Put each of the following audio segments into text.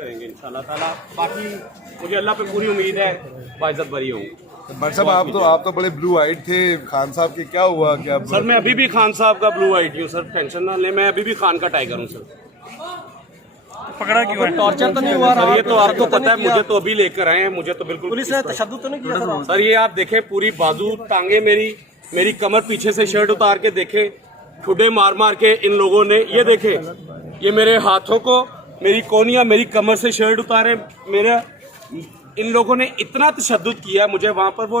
करेंगे इंशाल्लाह ताला। बाकी मुझे अल्लाह पे पूरी उम्मीद है बाइज्जत बरी हूँ। भट्ट साहब आप तो बड़े ब्लू आइड थे, खान साहब के क्या हुआ? क्या सर मैं अभी भी खान साहब का ब्लू आइड हूँ सर, टेंशन ना ले, मैं अभी भी खान का टाइगर हूँ सर। पकड़ा क्यों है? टॉर्चर तो नहीं हुआ? सर ये तो आपको पता है, मुझे तो अभी लेकर आए हैं, मुझे तो बिल्कुल पुलिस ने तशद्दुद तो नहीं किया सर? सर ये आप देखें, पूरी बाजू टांगे मेरी कमर पीछे से शर्ट उतार के देखे, ठुड्डे मार मार के इन लोगों ने, ये देखे, ये मेरे हाथों को, मेरी कोहनियां, मेरी कमर से शर्ट उतारे, मेरा इन लोगों ने इतना तशद्दुद किया मुझे। वहां पर वो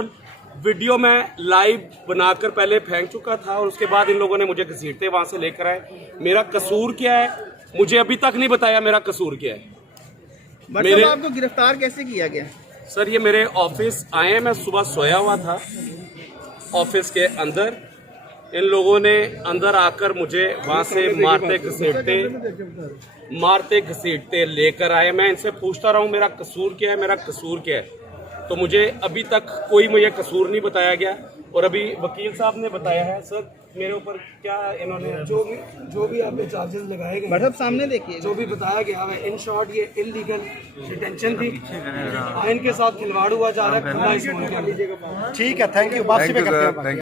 वीडियो में लाइव बनाकर पहले फेंक चुका था और उसके बाद इन लोगों ने मुझे घसीटते वहां से लेकर आए। मेरा कसूर क्या है मुझे अभी तक नहीं बताया, मेरा कसूर क्या है। मेरे आपको गिरफ्तार कैसे किया गया? सर ये मेरे ऑफिस आए हैं, मैं सुबह सोया हुआ था ऑफिस के अंदर, इन लोगों ने अंदर आकर मुझे वहां से मारते घसीटते लेकर आए। मैं इनसे पूछता रहा हूँ मेरा कसूर क्या है, मेरा कसूर क्या है, तो मुझे अभी तक कोई मुझे कसूर नहीं बताया गया। और अभी वकील साहब ने बताया है सर मेरे ऊपर क्या इन्होंने जो भी आपने चार्जेस लगाए गए, मतलब सामने देखिए, जो भी बताया गया है, इन शॉर्ट ये इलीगल डिटेंशन थी, आइन के साथ खिलवाड़ हुआ जा रहा है। ठीक है, थैंक यू। बात पे करते हैं।